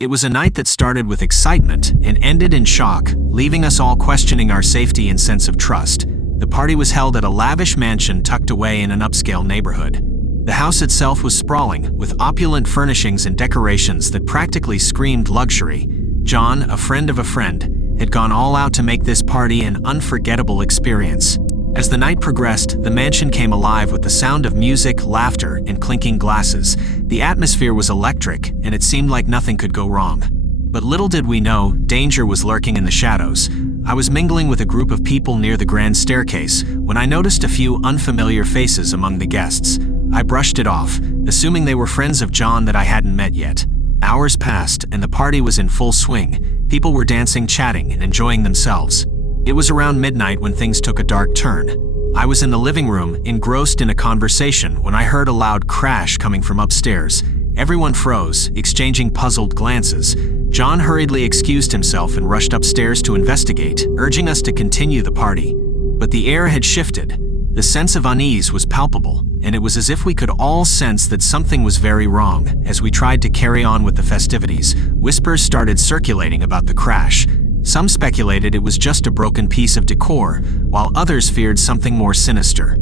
It was a night that started with excitement and ended in shock, leaving us all questioning our safety and sense of trust. The party was held at a lavish mansion tucked away in an upscale neighborhood. The house itself was sprawling, with opulent furnishings and decorations that practically screamed luxury. John, a friend of a friend, had gone all out to make this party an unforgettable experience. As the night progressed, the mansion came alive with the sound of music, laughter, and clinking glasses. The atmosphere was electric, and it seemed like nothing could go wrong. But little did we know, danger was lurking in the shadows. I was mingling with a group of people near the grand staircase when I noticed a few unfamiliar faces among the guests. I brushed it off, assuming they were friends of John that I hadn't met yet. Hours passed, and the party was in full swing. People were dancing, chatting, and enjoying themselves. It was around midnight when things took a dark turn. I was in the living room, engrossed in a conversation, when I heard a loud crash coming from upstairs. Everyone froze, exchanging puzzled glances. John hurriedly excused himself and rushed upstairs to investigate, urging us to continue the party. But the air had shifted. The sense of unease was palpable, and it was as if we could all sense that something was very wrong. As we tried to carry on with the festivities, whispers started circulating about the crash. Some speculated it was just a broken piece of decor, while others feared something more sinister.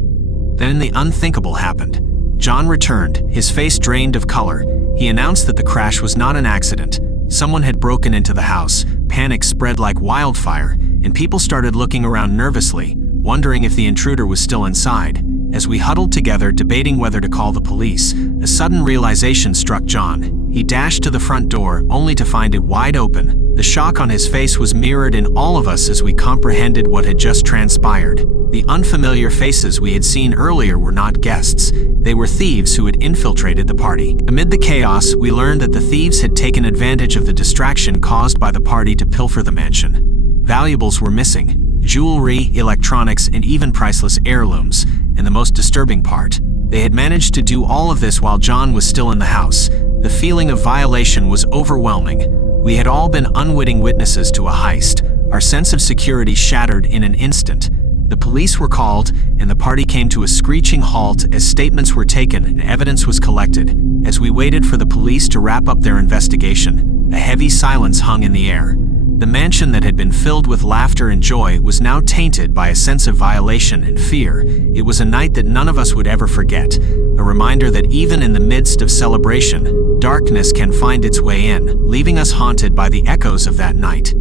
Then the unthinkable happened. John returned, his face drained of color. He announced that the crash was not an accident. Someone had broken into the house. Panic spread like wildfire, and people started looking around nervously, wondering if the intruder was still inside. As we huddled together, debating whether to call the police, a sudden realization struck John. He dashed to the front door, only to find it wide open. The shock on his face was mirrored in all of us as we comprehended what had just transpired. The unfamiliar faces we had seen earlier were not guests. They were thieves who had infiltrated the party. Amid the chaos, we learned that the thieves had taken advantage of the distraction caused by the party to pilfer the mansion. Valuables were missing. Jewelry, electronics, and even priceless heirlooms. And the most disturbing part, they had managed to do all of this while John was still in the house. The feeling of violation was overwhelming. We had all been unwitting witnesses to a heist. Our sense of security shattered in an instant. The police were called, and the party came to a screeching halt as statements were taken and evidence was collected. As we waited for the police to wrap up their investigation, a heavy silence hung in the air. The mansion that had been filled with laughter and joy was now tainted by a sense of violation and fear. It was a night that none of us would ever forget, a reminder that even in the midst of celebration, darkness can find its way in, leaving us haunted by the echoes of that night.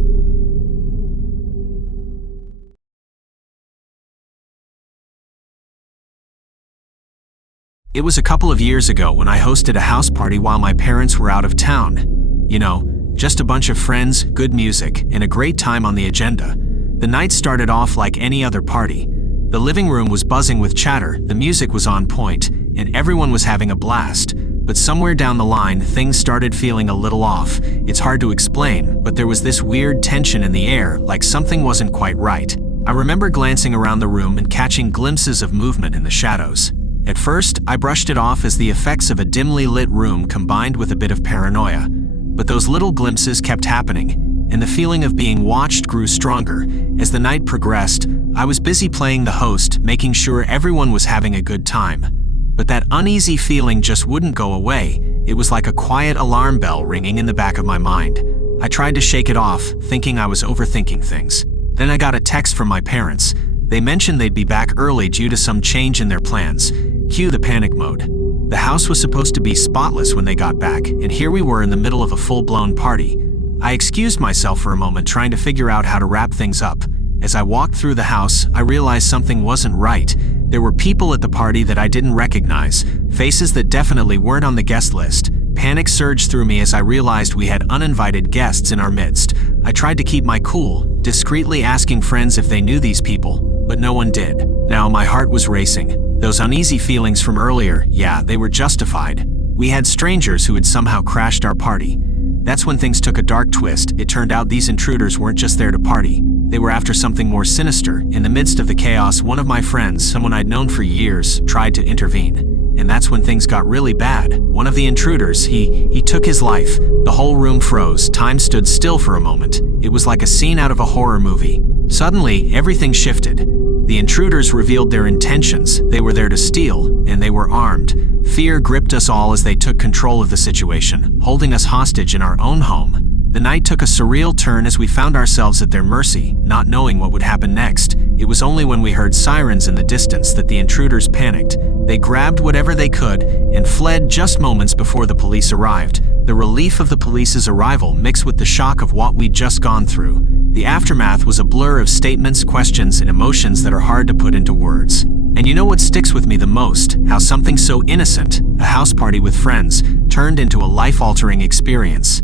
It was a couple of years ago when I hosted a house party while my parents were out of town. You know, just a bunch of friends, good music, and a great time on the agenda. The night started off like any other party. The living room was buzzing with chatter, the music was on point, and everyone was having a blast. But somewhere down the line, things started feeling a little off. It's hard to explain, but there was this weird tension in the air, like something wasn't quite right. I remember glancing around the room and catching glimpses of movement in the shadows. At first, I brushed it off as the effects of a dimly lit room combined with a bit of paranoia. But those little glimpses kept happening, and the feeling of being watched grew stronger. As the night progressed, I was busy playing the host, making sure everyone was having a good time. But that uneasy feeling just wouldn't go away. It was like a quiet alarm bell ringing in the back of my mind. I tried to shake it off, thinking I was overthinking things. Then I got a text from my parents. They mentioned they'd be back early due to some change in their plans. Cue the panic mode. The house was supposed to be spotless when they got back, and here we were in the middle of a full-blown party. I excused myself for a moment, trying to figure out how to wrap things up. As I walked through the house, I realized something wasn't right. There were people at the party that I didn't recognize, faces that definitely weren't on the guest list. Panic surged through me as I realized we had uninvited guests in our midst. I tried to keep my cool, discreetly asking friends if they knew these people, but no one did. Now my heart was racing. Those uneasy feelings from earlier, yeah, they were justified. We had strangers who had somehow crashed our party. That's when things took a dark twist. It turned out these intruders weren't just there to party. They were after something more sinister. In the midst of the chaos, one of my friends, someone I'd known for years, tried to intervene. And that's when things got really bad. One of the intruders, he took his life. The whole room froze. Time stood still for a moment. It was like a scene out of a horror movie. Suddenly, everything shifted. The intruders revealed their intentions. They were there to steal, and they were armed. Fear gripped us all as they took control of the situation, holding us hostage in our own home. The night took a surreal turn as we found ourselves at their mercy, not knowing what would happen next. It was only when we heard sirens in the distance that the intruders panicked. They grabbed whatever they could and fled just moments before the police arrived. The relief of the police's arrival mixed with the shock of what we'd just gone through. The aftermath was a blur of statements, questions, and emotions that are hard to put into words. And you know what sticks with me the most? How something so innocent, a house party with friends, turned into a life-altering experience.